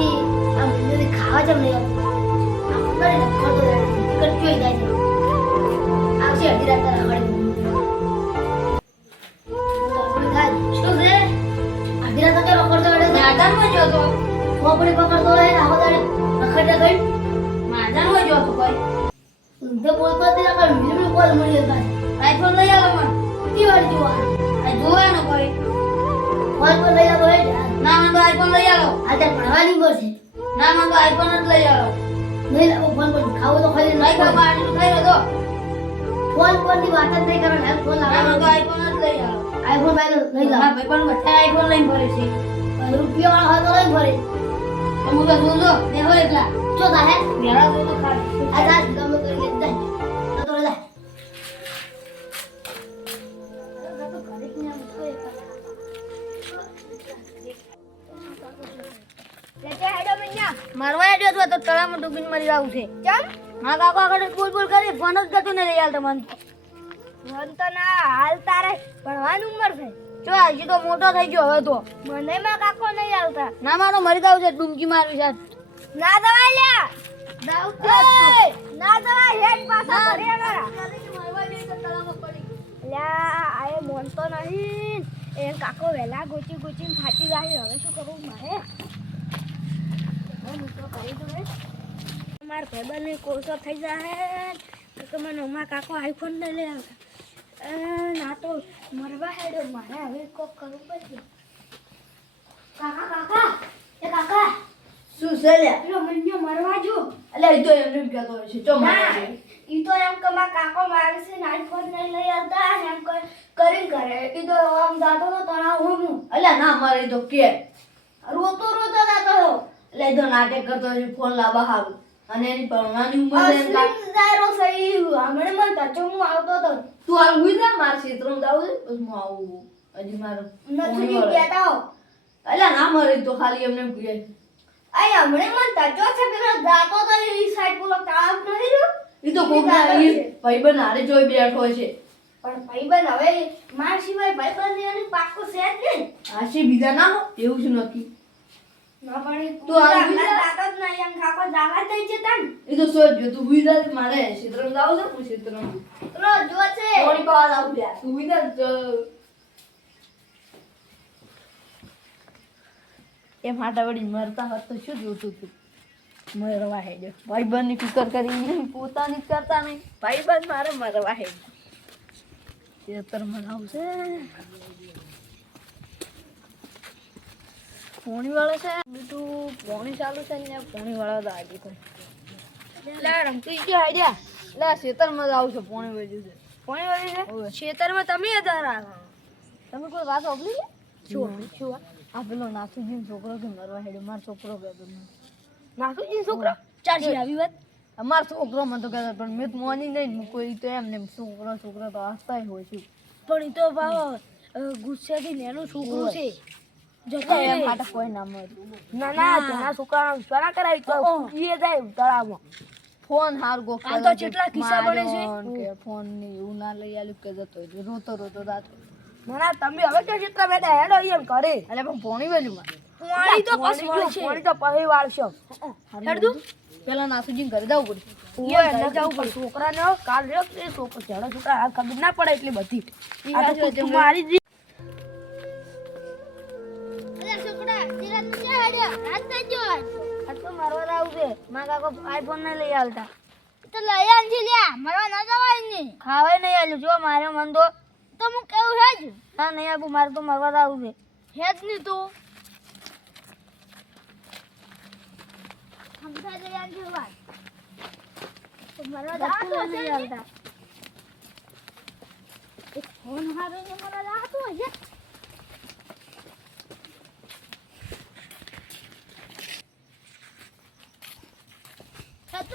પછી આમ મને ખાવા જમ નહીં આવતું આમ કરીને ખોટો ટિકટ જોઈ જાય છે આવશે અડધી રાત રખડે શું છે અડધી રાત કે રખડતો એટલે માધાનમાં જો તો ખોપડી પકડતો હોય ને આવો દાડે રખડે ગઈ માધાનમાં જો તો કોઈ ઊંધે બોલતો હતી ને પણ મિલી કોલ મળી હતા આઈફોન લઈ આવો મને તી વાર જોવા આ જોવે ને કોઈ કોલ પર લઈ આવો હે ના મને તો આઈફોન લઈ આવો આજે ભણવાની બસ છે ના મને તો આઈફોન જ લઈ આવો નહીં લાવો ફોન પર ખાવો તો ખાલી નહીં બાબા આટલું થઈ રહ્યો ફોન પર ની વાત જ નહીં કરવાની હાલ ફોન ના મને લાવો તો આઈફોન જ લઈ આવો આઈફોન બાઈનો લઈ મારા લાવો ભાઈ પણ બધા આઈફોન લઈને ફરે છે રૂપિયા વાળો હોય તો લઈ ભરે તો હું તો જોજો દેખો એકલા જો તાહે મેરા જોજો ખાલી આ જા ગમે કરી લે જાય તો જા મારવા આડ્યો તો તળામાં ડૂબીને મરી આવું છે ચમ હા કાકા આગળ બોલ કરી ફોન જ કરતું ને યાર તમને મન તો ના હાલ તારે ભણવાની ઉંમર છે જો હજી તો મોટો થઈ ગયો હવે તો મને માં કાકો નહીં આવતા ના મારો મરી જાવ છે ડૂબકી મારવી છે ના દવા લ્યા ના દવા હેડ પાછા ભરે મારા લ્યા આએ મોન તો નહીં એ કાકો વેલા ગોચીને ફાટી જાય હવે શું કરું મારે મારા ભાઈબંધને કોર્સો થઈ જાય તો મને ઉમા કાકો આઈફોન નહીં લઈ આવતા ના તો મરવા હેડો મારે હવે કોક કરવું પડશે કાકા એ કાકા શું છે લે પેલો મન્યો મરવા જો એટલે એ તો એમ કહેતો હોય છે ચો મારે ઈ તો એમ કે મારા કાકો મારે છે ને આઈફોન નહીં લઈ આવતા ને એમ કરીને કરે ઈ તો આમ દાદો તો તણાવ હું એટલે ના મારે તો કે રોતો દાદો એટલે એ તો નાટક કરતો હોય છે ફોન લાવવા હારું અને એની ભણવાની ઉંમર છે એમ લાગ દારો સહી હમણે મન તચો હું આવતો તો તું હાલ હુઈ જા માર ક્ષેત્રમાં જાવ છે પછી હું આવું હજી મારો નથી કહેતા હો એટલે ના મારે તો ખાલી એમને કહે આય હમણે મન તચો છે પેલો દાતો તો ઈ સાઈડ પેલો કામ નથી રહ્યો એ તો કોક ના એ ભાઈબંધ હારે જોઈ બેઠો છે પણ ભાઈબંધ હવે માર સિવાય ભાઈબંધ એની પાક્કો છે જ નહીં આશી બીજા ના હો એવું જ નથી ના પણ તું હાલ હુઈ જા. દાતો જ નહીં એમ કાકો જાવા થઈ છે તન એ તો સોચ જો તું હુઈ જા મારે ક્ષેત્રમાં જાવ છે હું ક્ષેત્રમાં પેલો જો છે થોડી પાસ આવું લે તું હુઈ જા એ માટા વળી મરતા હોત તો શું જોતું તું મરવા હે જો ભાઈબંધ ની ફિકર કરી પોતાની જ કરતા નહીં ભાઈબંધ મારે મરવા હે ખેતર મનાવશે પોણી વાળો છે બીજું પોણી ચાલુ છે ને પોણી વાળો તો આજે કોઈ લે રમતી ગયો આઈડિયા લે ખેતરમાં જ આવું છે પોણી વાળ્યું છે કોણ વાળી છે ખેતરમાં તમે હતા રાખો તમે કોઈ વાત સાંભળી છે શું આ પેલો નાસુજી છોકરો કે મરવા હેડ્યો મારો છોકરો કહેતો નાખુજી છોકરો ચારજી આવી વાત અમારો છોકરો મને તો કહેતો પણ મેં તો મોની નહીં કોઈ તો એમને છોકરો તો હસતા હોય છે પણ ઈ તો ભાવ ગુસ્સેથી નેનું છોકરું છે જતો એમ માટે કોઈ ના મળે ના તેના છોકરાનો વિશ્વાસ ના કરાય તો ઈ જાય તળાવમાં ફોન હાર ગો આ તો કેટલા કિસ્સા બને છે કે ફોન ની એવું ના લઈ આલ્યું કે જતો રોતો રાત ના તમે હવે તો જેટલા બેઠા હેડો એમ કરે એટલે પણ પોણી વેલ્યું માં પાણી તો પછી છે પાણી તો પછી વાળશો હેડ તું પેલા નાસુજી ઘરે જવું પડે ઓય ન જાવું પણ છોકરાને કાલ રહ્યો એ છોકરો ઝાડો છોકરા આ ખબર ના પડે એટલી બધી આ તો તું મારી દી અરે છોકરા ધીરજ ન હેડ્યો રાત થઈ ગયો આ તો મારવા આવું છે માં કાકો આઈફોન ના લઈ આલતા તો લઈ આવજે લ્યા મારવા ન જવાય ને ખાવાય નહીં આલ્યું જો મારે મન તો હું કેવું હેજ ના નહીં આબુ મારે તો મારવા આવું છે હેજ ની તું સમજા લઈ આવજે વાત તો મારવા જાતો નહીં આવતા એક ફોન હારે ને મારા જાતો હે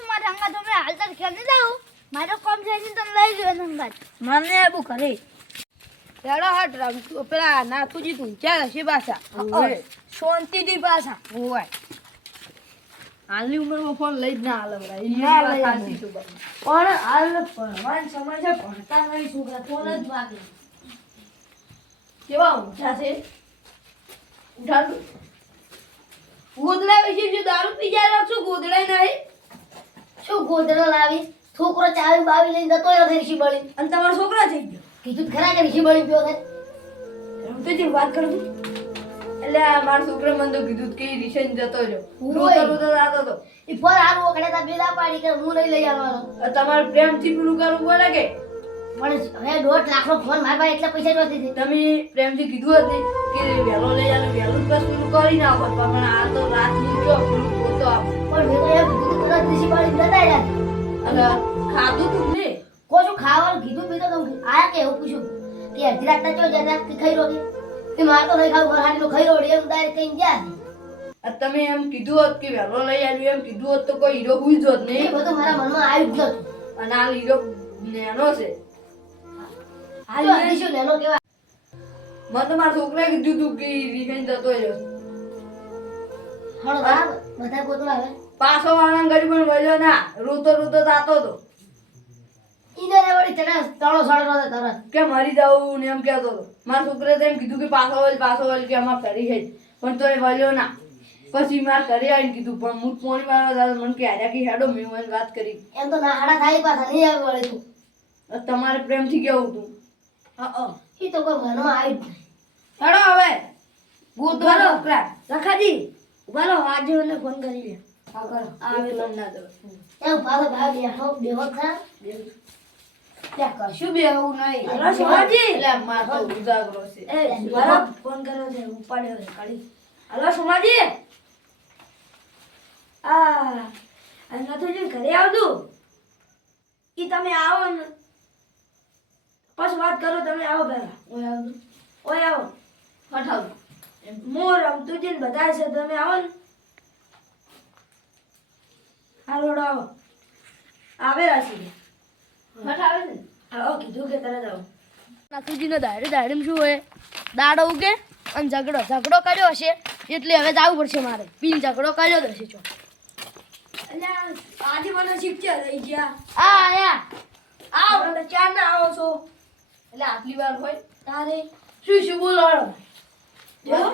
મારા હંગા તમે હાલતા ખેલ જાવ મારો કોમ છે તને લઈ જજો હંગા મને આબુ કરે ચાલો હટ રમ પેલા નાથુજી તું ચાલ છે પાછા શાંતિથી પાછા ઓય હાલની ઉંમરમાં ફોન લઈ જ ના હાલે ના લઈ આવે. પણ હાલ ભણવાનો સમય છે ભણતા નહીં છોકરા ફોન જ માગે કેવા ઊંચા છે ઉઠાડું ગોદડા વિશે જો દારૂ પી જાય છો ગોદડા નહીં શું ગોદડો લાવી છોકરો ચાવી બાવી લઈને જતો રહ્યો છે ઋષિ બળી અને તમારો છોકરો થઈ ગયો કીધું તો ખરા કે ઋષિ બળી ગયો છે રમતુજી વાત કરું છું. એટલે આ મારા છોકરા મને તો કીધું કે રિશન જતો રહ્યો ઓય. રોતો જાતો હતો ઈ ફોન હારું ઓકડે તા બેદા પાડી કે હું નહીં લઈ આવવાનો હવે તમારે પ્રેમથી પેલું કરવું પડે કે પણ હવે 1.5 લાખનો ફોન મારા પાસે એટલા પૈસા નથી તમે પ્રેમથી કીધું હતું કે વહેલો લઈ જાવ વહેલું જ બસ પેલું કરી નાખો પણ આ તો રાતનું જો પેલું પોતો આપો પણ મેં તો એમ કીધું કે તરત ઋષિ બળી જતા રહ્યા અને ખાધું તું ને કોશું ખાવાનું કીધું પીધું તો આયા કે એવું પૂછ્યું કે અડધી રાતના ચો જતા કે ખાઈ રોડી કે મારે તો નહીં ખાવું મારા હાટલો ખાઈ રોડી એમ ડાયરેક્ટ કઈ ગયા આ તમે એમ કીધું હોત કે વહેલો લઈ આવ્યું એમ કીધું હોત તો કોઈ હીરો હુઈ જોત એ નહીં બધું મારા મનમાં આવ્યું જ નતું અને આ હીરો નેનો છે હાલ શું લેનો કેવા મને તો મારા છોકરાએ કીધું તું કે રિફેન જતો રહ્યો હળો બરાબર બધા ગોતવા આવે પાછો વાળા ગરી પણ વળ્યો ના રોતો જાતો હતો ઈને રે વળી તને તળો સળો દે તરત કે મરી જાવું ને એમ કહેતો હતો મારા છોકરાએ તો એમ કીધું કે પાછો વળ કે અમાર કરી છે પણ તોય વળ્યો ના પછી માર ઘરે આવીને કીધું પણ હું પોણી વાળા મને કે આર્યા કે હેડો મેં મને વાત કરી એમ તો ના હાડા થાય પાછા નહીં આવે વળી તું તમારે પ્રેમથી કેવું તું ઈ તો કોઈ મનમાં આવ્યું જ નહીં હેડો હવે ગોતવાનો છોકરા રખાજી ઉભા રહો આજે મને ફોન કરી લે હા કરો આવે તો ના દો એમ પાછો ભાઈ બેઠો બેહો ખરા ત્યાં કશું બેહવું નહીં હલો સોમાજી એટલે માર તો ઉજાગરો છે એ મારો ફોન કર્યો છે ઉપાડ્યો છે કાઢી હલો સોમાજી આ નથુજી ઘરે આવતું ઈ તમે આવો ને પછી વાત કરો તમે આવો પહેલા ઓય આવો હટાવ મોર રમતુજી ને બધા છે તમે આવો ને હાલો આવો આવે રાશી હટાવે ને આવો કીધું કે તરત આવો નાથુજીનો દાડે શું હોય દાડો ઉગે અને ઝઘડો કર્યો હશે એટલે હવે જવું પડશે મારે પીન ઝઘડો કર્યો જ હશે ચો અલ્યા આજે મને શિક્ષા લઈ ગયા આ આયા આવો એટલે ચાર ના આવો છો એટલે આટલી વાર હોય તારે શું બોલવાનો બેહો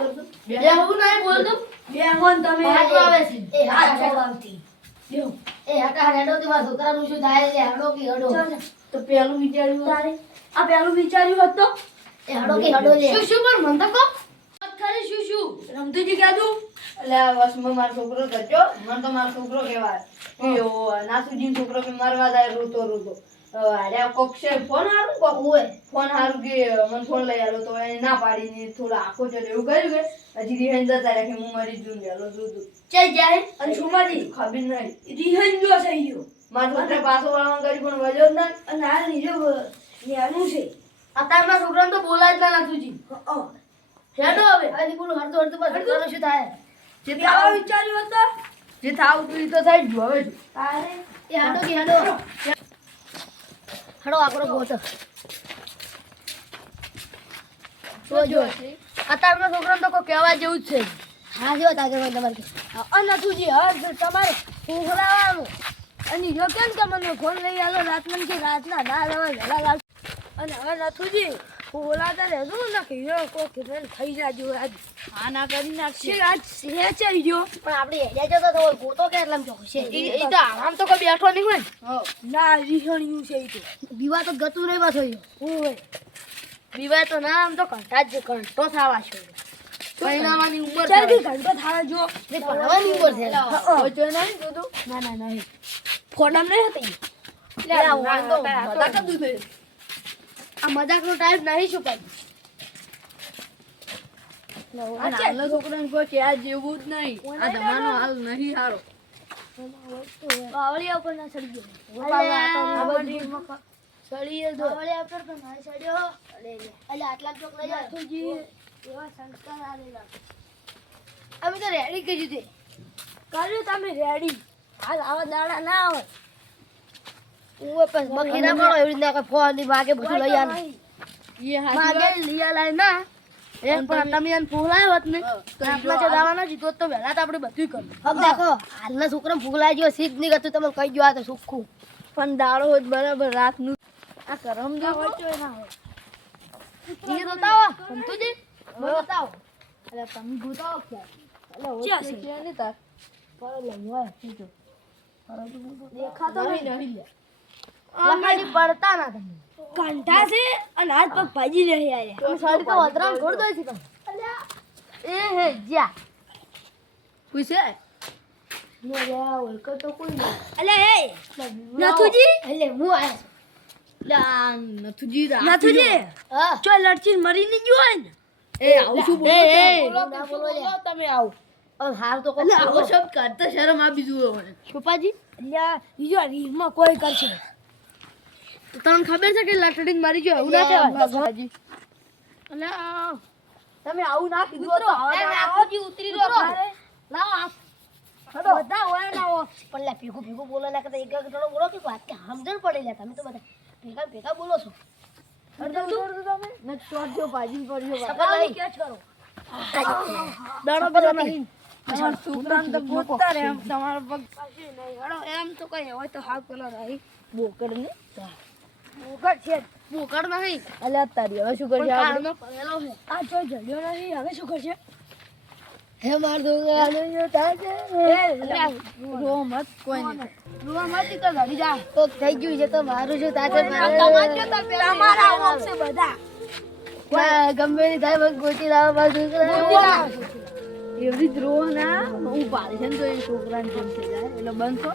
એવું નહીં બોલતું બેહો ને તમે હાથ આવે છે એ હાથ હાથ છોડાવતી બેહો એ હટા હેડો તે મારા છોકરાનું શું થાય છે હડો કે હડો ચાલ. તો પેલું વિચાર્યું તારે આ પેલું વિચાર્યું હોત તો એ હડો કે હડો લે શું પણ મન તો કહો ખરી શું રમતુજી કહેતું એટલે આ વર્ષમાં મારો છોકરો ગયો મને તો મારો છોકરો કહેવાય કે નાસુજી છોકરો કે મારવા જાય રોતો અરે કોક છે ફોન હારું કોક ઓય ફોન હારું કે મને ફોન લઈ આવ્યો તો એને ના પાડીને થોડા આખો છે એવું કર્યું કે હજી રિહાઈ જતા રહ્યા કે હું મરી જઉં ચાલો જોતું ચાલ જાય અને સુમાજી ખબર નહીં રિહન જો થઈ ગયો મારો છોકરા પાછો વાળવા કરી પણ વળ્યો જ ના અને આ નીરો ન્યાનું છે અત્યારના છોકરાને તો બોલાય જ ના નાથુજી હેડો હવે આની બોલું હડતો હડતો બસ છોકરાનું શું થાય જે આવા થાવ વિચાર્યું હતો જે થાવ તું એ તો થઈ જ ગયું હવે શું? તારે એ હડો કે હડો હડો આપણો ગોતો જો અત્યારના છોકરાને તો કોઈ કહેવા જેવું જ છે હા જો તાગે તમારે અનથુજી હર તમારે ફૂફડાવાનું અને જો કેમ કે મને ફોન લઈ આલો રાતમાં કે રાતના ના લેવા વેલા લાગ અને હવે નથુજી ફૂફડાતા રહેજો ને કે હીરો કોક થઈ જાજો આજ હા ના કરી નાખશે છે આજ સેચાઈ ગયો પણ આપણે હેડ્યા જતો તો ગોતો કે એટલામાં ચોખ્ખો છે ઈ તો આરામ તો કોઈ બેઠો નહીં હોય ને. હો ના રીહણ્યું છે ઈ તો બીવા તો ગતું નહીં પાછો ઓય બીવા તો ના આમ તો ઘંટો થવા છે પરિણામની ઉંમર ચાલ કે ઘંટો થાળે જો ને ભણવાની ઉંમર છે ઓછો નહીં જોતું ના ના નહીં ફોડમ નહીં હતી લે આ વાંધો મજાક જ દૂધ આ મજાકનો ટાઈમ નહીં શું પાડ્યું આ નાનો છોકરાને કોઈ ક્યાં જેવું જ નહીં આ જમાનો હાલ નહીં સારો બાવળિયા ઉપર ના ચડી ગયો સળીએ દો બાવળિયા ઉપર તો ના ચડ્યો એટલે આટલા ચોક લઈ જાય નથુજી એવા સંસ્કાર આલેલા અમે તો રેડી કરી દીધી કર્યું તમે રેડી હાલ આવા દાડા ના આવે હું બસ બખીરા પડો એવી રીતના કોઈ ફોન ની માગે બધું લઈ આવે એ માગે લઈ આલાય ના એક પણ તમે એને ફૂલાયો હોત ને તો આટલા છે દાવાના જીતો તો વહેલા તો આપણે બધું કર્યું હવે દેખો હાલના છોકરાને ફૂલાઈ ગયો સીધ નહીં કરતું તમે કહી ગયો આ તો સુખું પણ દાડો હોય બરાબર રાતનું આ કરમ ના હોય તો ના હોય એ બતાવો સમતુજી બતાવો એટલે તમે ભૂતાવો ક્યાં ક્યાં છે? છે ને તાર દેખાતો નહીં. લખાજી પડતા ના તમે કાંઠા છે અને હાથ પગ ભાજી રહી આયા. તમે સાડી તો વધરામ છોડ દો છે તમે એ હે જ્યા પૂછે અલે એ નથુજી એટલે હું આયા નથુજી નથુજી હા ચો લડચી મરી ની ગયો હોય ને એ આવું શું બોલો ના બોલો તમે આવો હાર તો એટલે આવો શબ્દ કાઢતા શરમ આપી જુઓ મને છુપાજી અલ્યા બીજો રીમાં કોઈ કરશે તો તમને ખબર છે કે લટડીને મારી ગયો એવું ના કહેવાય બાબાજી અલ્યા તમે આવું ના કીધું હોત તો આવા ના આવો. ઉતરી રહ્યો લાવો આ બધા હોય ના હોય. પણ લે ભેગું ભેગું બોલો ના કરતા એક થોડો બોલો કે વાત કે સમજણ પડે લે તમે તો બધા ભેગા ભેગા બોલો છો ને ચોટજો ભાજી પડ્યો સકલ કેચ કરો. દાડો પેલો નહીં તમારા છોકરાને તો ગોતતા રહે એમ તમારા પગ પાછી નહીં. હેડો, એમ તો કઈ હોય તો હાથ પેલા રહી બોકડ ને ભૂગત છે. બોકડ નહીં અલ્યા તારી હવે શું કરશે આપણે? કાળનો પડેલો છે આ જો જડ્યો નથી હવે શું કરશે? હે માર દોગા રો મત કોઈ નહીં રૂવા માંથી તો લડી જા. તો થઈ ગયું છે તો મારું શું તાજે તમારા ઓમ છે બધા. ગમે ની થાય મને ગોતી લાવો માર દોગા એવી જ રો ના હું પાડી છે ને તો એ છોકરાને કેમ થઈ જાય એટલે બંધો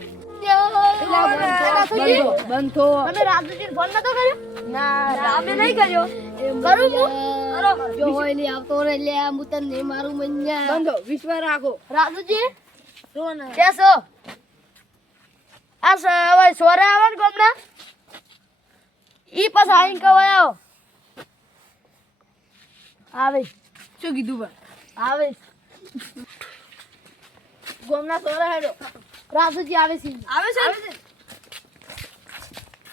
બંધો તમે રાજુજી ફોન નતો કર્યો ના અમે નહીં કર્યો. કરું હું જો હોય ની આવતો રે લે હું તને નહીં મારું મન્યા બંધો વિશ્વ રાખો રાજુજી રો ના. કેસો આ હવે સોરે આવે ને ગમના ઈ પાછો આઈને કવાય આવો આવે શું કીધું બા આવે ગોમના સોરા હેડો રાજુજી આવે છે આવે છે?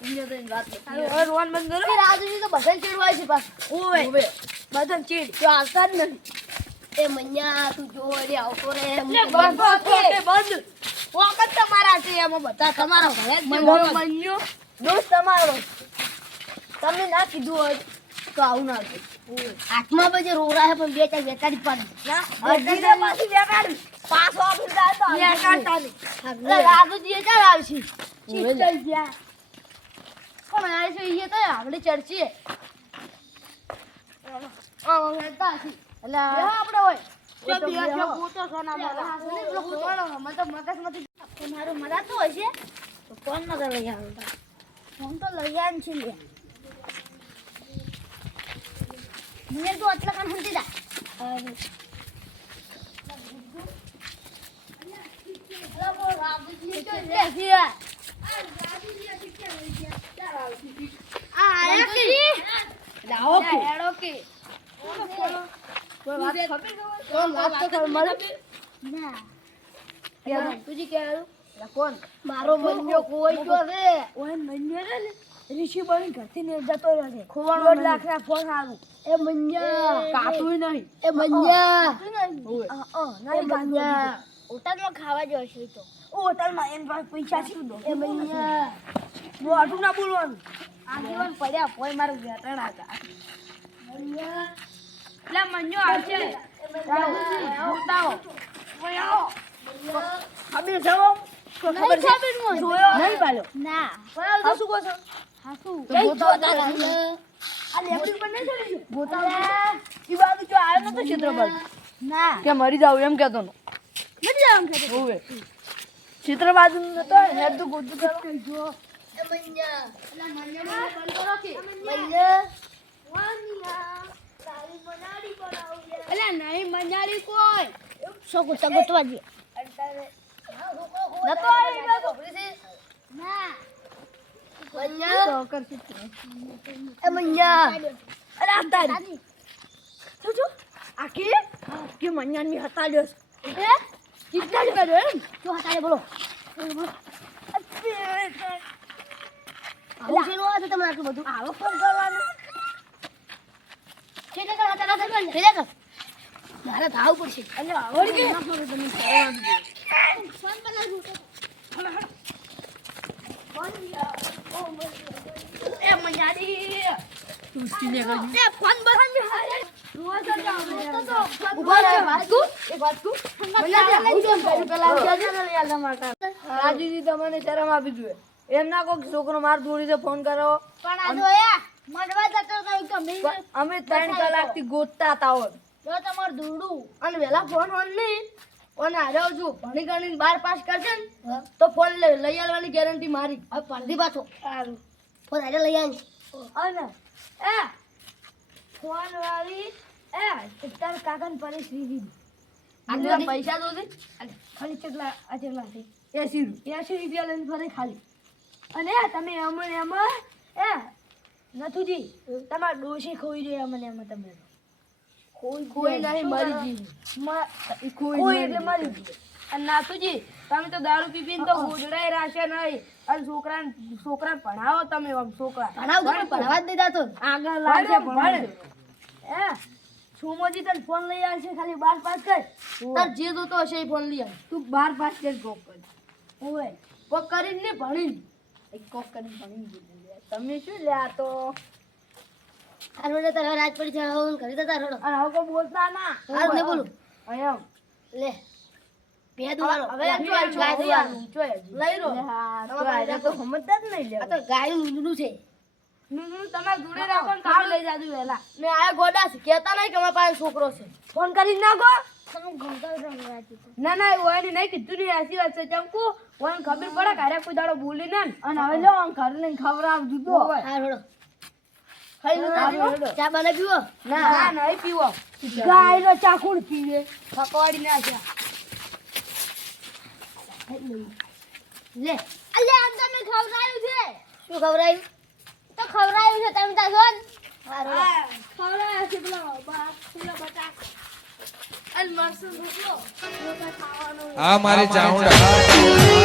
ઇન્ડિયા તો એની વાત નથી. હવે રોવાનું બંધ કરો. એ રાજુજી તો બધાને ચીડવાય છે પાછું ઓવે. હવે બધાને ચીડ. જો આવતા જ નથી એ મન્યા તું જો રે આવતો રે હું લે, તો બંધ કરો કે બંધ. વખત તમારા છે એમાં બધા તમારા ઘરે જ છે. મારો વખત. મન્યો દોસ્ત તમારો તમે ના કીધું હોય તો આવું ના થાય. હાથમાં બજે રોરા હે પણ બે ચાર વેચારી પાડી ના, અડધીને પાછી બેકાડી. પાછો આપી જાય તો બેકાડતા નહીં. એટલે રાજુજી એ ચાલ આવશે ચીડ થઈ ગયા. પણ આ છે એ તો આપણે ચર્ચીએ હેડતા હશે એટલે આપણે હોય જો બે છે, ગોતો છો ના મારા. તમારું મરાતું હશે તો કોણ નગર લઈ આવતા? ફોન તો લઈ આન છે લે મને તો આટલા કામ હંતી દા કોણ મારો મન્યો કોઈ જો છે ઓય મંજ્યો છે ને, ઋષિ બની ઘરથી ને જતો રહ્યો છે. ખોવાણો 1.5 લાખના ફોન આવું. એ મન્યા કાતુંય નહીં એ મન્યા ઓવે. નહીં મન્યા હોટલમાં ખાવા જો હશે તો હોટલમાં એની પાસે પૈસા છે દો. એ મન્યા મોઢું ના બોલવાનું. આગેવાન પડ્યા પોય મારું વેતણ હતા. મન્યા એટલે મંજ્યો આવશે. રાઘુજી, બોતાવો. ઓય આવો. ખબર છે હો? નહીં ખબર મને. જોયો? નહીં પાડ્યો ના બરાબર તો શું કહો છો? હાસુ તો ગોતા આ લેપડી પર નહીં ચડી ગયું? ગોતા ઈ બાજુ જો આવ્યો નતો ક્ષેત્ર બાજુ ના કે મરી જાવ એમ કહેતો નો મજા આમ કે ઓવે ક્ષેત્ર બાજુ નતો હેડ તો ગોતું કરો જો. એ મન્યા એટલે મન્યા મને ફોન કરો કે મન્યા અલ્યા નહીં મંજારી કોઈ. સો ગુસ્સા ગોતવા દે નતો આવી ગયો ના મન્યા એ મન્યા અરે આ તારી. જો આ કે મંજાની હતાડ્યો છે. એ ચિંતા કર્યો એમ જો હટાડે બોલો આવું છે નો આ તમને આટલું બધું આવો ફોન કરવાનો. છે કે હટાડે કર મારે ધાવ પડશે અને આવડી ગઈ. ફોન બનાવું એ મંજારી. તુસ્તીને કરી એ ફોન બનાવી હારે. રોવા જતા હવે. ઉભા રહે વાત તું એક વાત તું રાજીજી તમને શરમ આપી જોઈએ. એમ ના કહો કે છોકરો માર દોડીને ફોન કરો. પણ આ જોયા મડવા જતો તો ગમે પણ અમે 3 કલાકથી ગોતતા હતા હોત. જો તમાર દોડું અને વેલા ફોન ઓન નહીં અને આરો જો ભણી ગણીને 12 પાસ કરશે ને તો ફોન લઈ આવવાની ગેરંટી મારી. હવે પડદી પાછો સારું ફોન આરે લઈ આવી અને એ ફોન વાળી એ તાર કાકાને પરેશ રીવી આટલા પૈસા તો દે. ખાલી કેટલા આ કેટલા છે 80 રૂપિયા લઈને ફરે ખાલી. અને તમે અમને એમાં નથુજી તમારા ડોશી ખોઈ દે અમને એમાં તમે કોઈ નહીં મરી ગઈ. કોઈ એટલે મરી ગયું. અને નાથુજી તમે તો દારૂ પી પીને તો ગુજરાઈ રાશે નહીં. અને છોકરાને ભણાવો તમે આમ છોકરા ભણાવ તો પણ ભણવા જ નહીં દેતો આગળ લાગશે ભણે. સુમોજી તને ફોન લઈ આવશે ખાલી 12 પાસ કર. તાર જે જોતો હશે એ ફોન લઈ આવ. તું 12 પાસ કરી કોક કરી. ઓય કોક કરીને ને ભણીને એક કોક કરીને ભણી દીધું. તમે શું લ્યા તો આ રોડે તારા રાજ પડી જાય હું કરી દેતા રોડો અને હવે કોઈ બોલતા ના. હાલ ને બોલું અહીંયા લે બે દુવારો હવે ગાય દુવારો લઈ રો હા તો આયરા તો સમજતા જ નહીં આ લે. તો ગાયનું ઊંધું છે તમારે જોડે રાખો ને કામ લઈ જાજો વહેલા. મેં આ ગોડા છે કહેતા નહીં કે મારા પાસે છોકરો છે ફોન કરી નાખો. તમે ગમતા રંગવાતી ના ના એવું એને નહીં કીધું નહીં. આશી વાત છે ચમકુ ઓને ખબર પડે કારે કોઈ દાડો બોલી ને અને હવે લો આમ ઘરે લઈને ખવડાવજો તો. હા રોડો ખાઈ લો તો. ચા બને પીવો ના ના નહીં પીવો. ગાયનો ચાકુડ પીવે પકવાડી નાખ્યા. લે અલે આમ તમે ખવરાયું છે શું ખવરાયું તો ખવરાયું છે તમે તા જોન હા રોડો ખવડાયા છે પેલા બટાકા અને મરસું ભૂકો. આ મારી ચાઉંડા